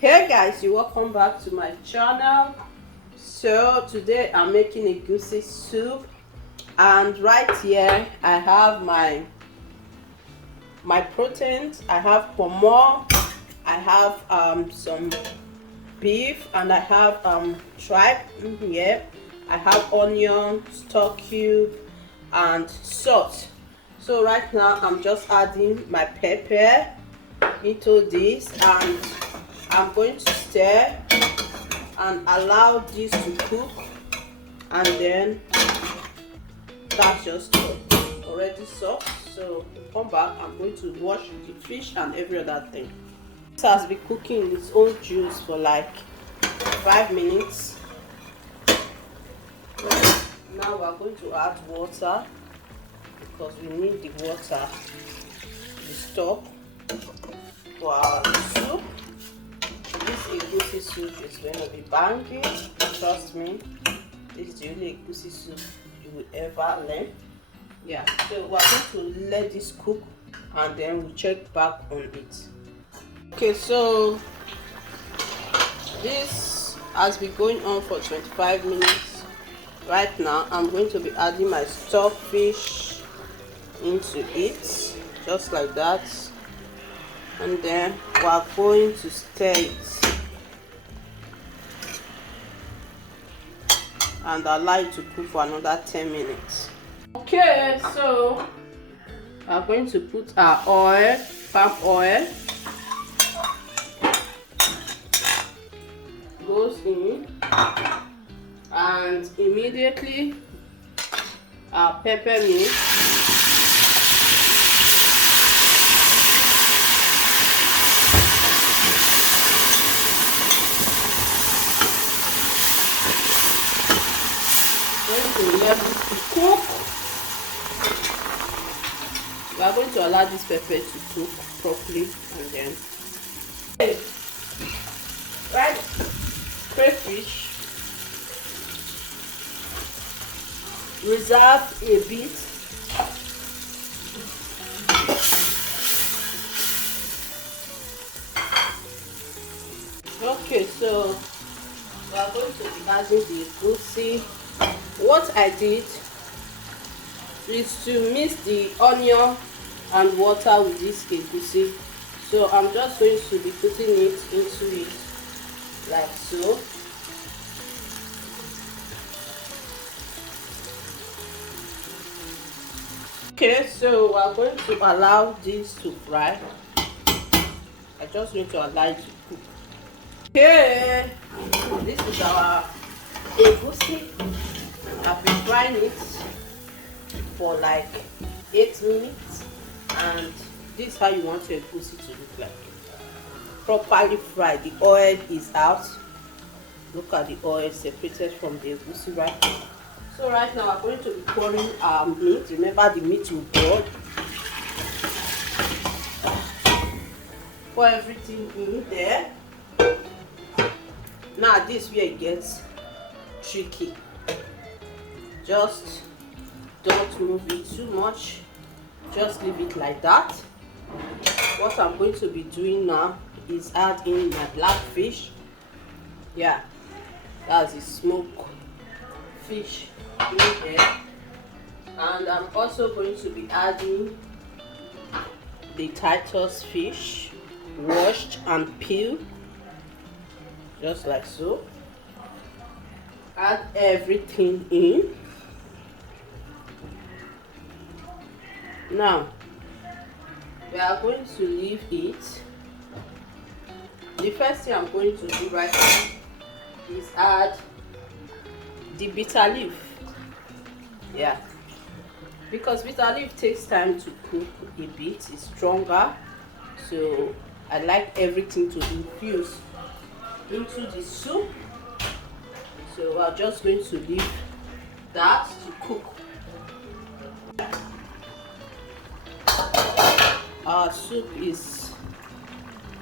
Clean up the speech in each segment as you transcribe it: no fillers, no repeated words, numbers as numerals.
Hey guys, you welcome back to my channel. So today I'm making a egusi soup, and right here I have my proteins. I have kpomo, I have some beef, and I have tripe here. I have onion, stock cube, and salt. So right now I'm just adding my pepper into this, and I'm going to stir and allow this to cook, and then that's just already soft. So come back, I'm going to wash the fish and every other thing. This has been cooking in its own juice for like 5 minutes. Now we're going to add water because we need the water, the stock for our soup. This egusi soup is going to be banging. Trust me, this is the only egusi soup you will ever learn. Yeah, so we're going to let this cook and then we'll check back on it. Okay, so this has been going on for 25 minutes. Right now I'm going to be adding my stockfish into it, just like that, and then we're going to stir it and allow it to cook for another 10 minutes. Okay, so we're going to put our oil, palm oil, goes in, and immediately our peppermint, going to let this to cook. We are going to allow this pepper to cook properly, and then right, crayfish, reserve a bit. Okay, so we are going to be adding the egusi. What I did is to mix the onion and water with this egusi. So I'm just going to be putting it into it like so. Okay, so we're going to allow this to fry. I just need to allow it to cook. Okay, this is our egusi. I've been frying it for like 8 minutes, and this is how you want your egusi to look like. Properly fried. The oil is out. Look at the oil separated from the egusi right now. So right now we're going to be pouring our meat. Remember, the meat will boil. Pour everything in there. Now this is where it gets tricky. Just don't move it too much. Just leave it like that. What I'm going to be doing now is add in my black fish. Yeah, that's the smoked fish in there. And I'm also going to be adding the Titus fish, washed and peeled, just like so. Add everything in. Now we are going to leave it. The first thing I'm going to do right now is add the bitter leaf. Yeah, because bitter leaf takes time to cook a bit, it's stronger, so I like everything to infuse into the soup. So we're just going to leave that to cook. Our soup is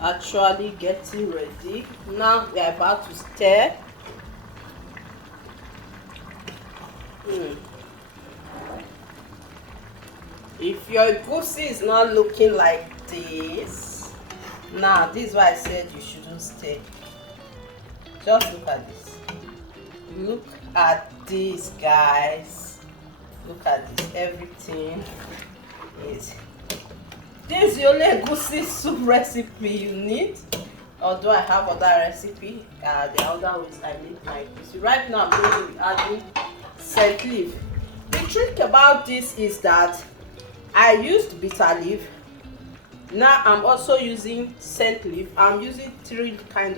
actually getting ready. Now we are about to stir. If your egusi is not looking like this, Now this is why I said you shouldn't stir. Just look at this. Look at this, guys. Look at this. Everything is. This is the only egusi soup recipe you need. Although I have other recipe, the other ways I make my egusi. Right now I'm going to be adding scent leaf. The trick about this is that I used bitter leaf. Now I'm also using scent leaf. I'm using 3 types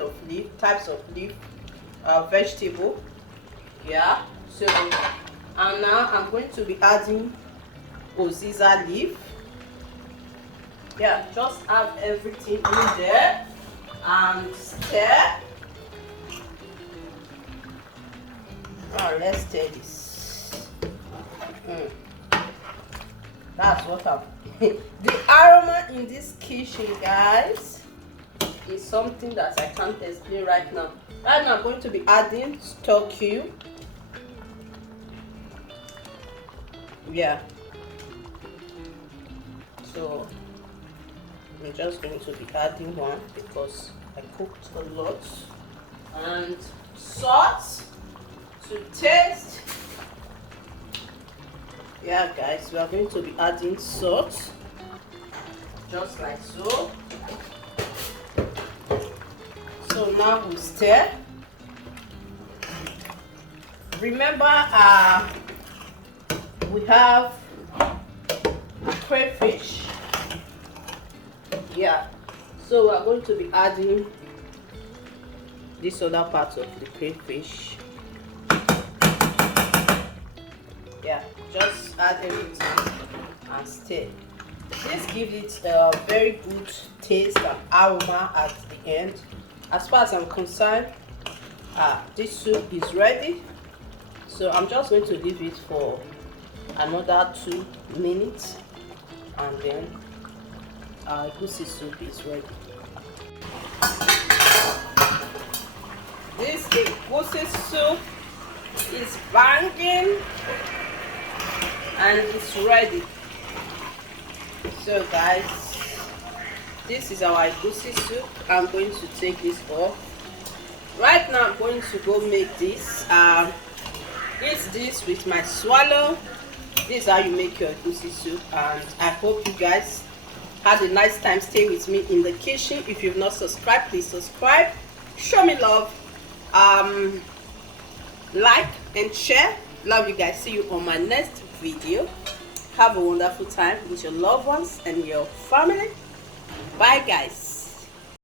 of leaf, vegetable. Yeah. So, and now I'm going to be adding oziza leaf. Yeah, just add everything in there and stir. Now let's stir this. That's what I'm. The aroma in this kitchen, guys, is something that I can't explain right now. Right now I'm going to be adding stock cube. Yeah. So I'm just going to be adding one because I cooked a lot. And salt to taste. Yeah, guys, we are going to be adding salt, just like so. So now we stir. Remember, we have crayfish. Yeah, so we are going to be adding this other part of the crayfish. Yeah, just add everything and stir. This gives it a very good taste and aroma at the end. As far as I'm concerned, this soup is ready. So I'm just going to leave it for another 2 minutes, and then our egusi soup is ready. This egusi soup is banging and it's ready. So guys, this is our egusi soup. I'm going to take this off. Right now I'm going to go make this. Eat this with my swallow. This is how you make your egusi soup, and I hope you guys had a nice time staying with me in the kitchen. If you've not subscribed, please subscribe, show me love, like and share. Love you guys. See you on my next video. Have a wonderful time with your loved ones and your family. Bye guys.